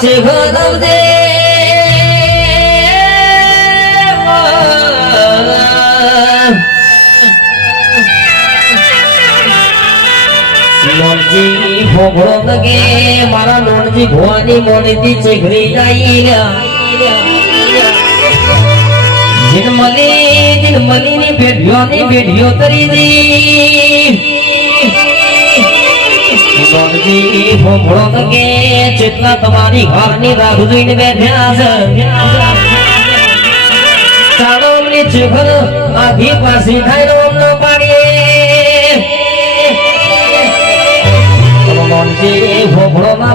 છે ભરવદે લોણજી ભોગળો નગે મારા લોણજી ભવાની મોનીથી ચીઘરી જાય જીનમલી જીનમલી ની ભેઢિયો ની ભેઢિયો તરી દી. જોઈને બેઠ્યા છે.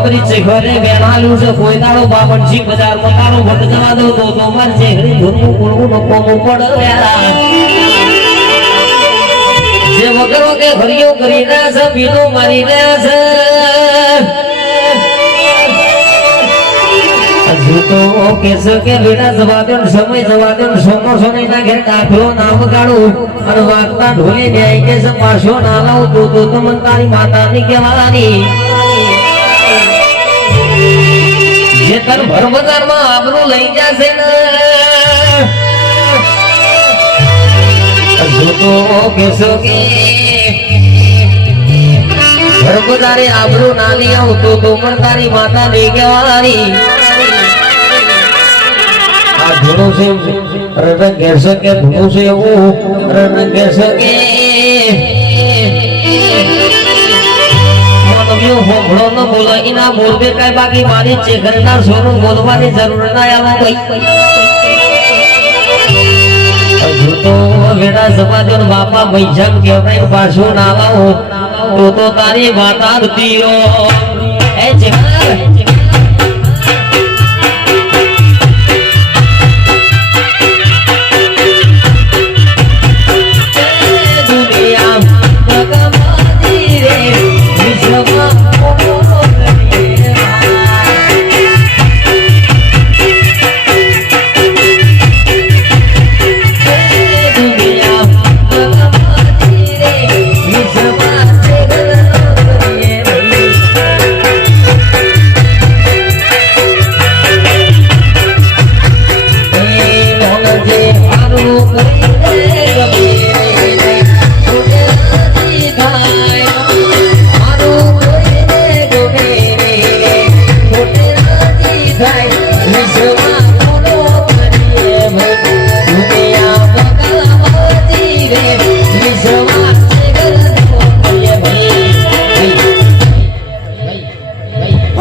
બરી ચેઘરે બેઠાલું છે. કોઈ દાડો બજારમાં તારો ભટ જવા દો તો તો માર જે વગર વગર હરિયો કરી રહ્યા છે પીલો મારી રહ્યા છે નામ કાઢું અને વાગતા ઢોલી ન્યાય કે છે પાછો ના લાવ, તો તો તો મન તારી માતાની કહેવાની જે તન ભર બજારમાં આબરું લઈ જશે ને હજુ તો કેસો કે આબરૂ ના આવતું તું પણ તારી માતા આ ધૂણું છે ચેઘરના સોનું બોલવાની જરૂર ના આવે તો વેડા સમાજો બાપા પૈસા કહેવાય પાછું ના લાવો તો તારી માતા પીરો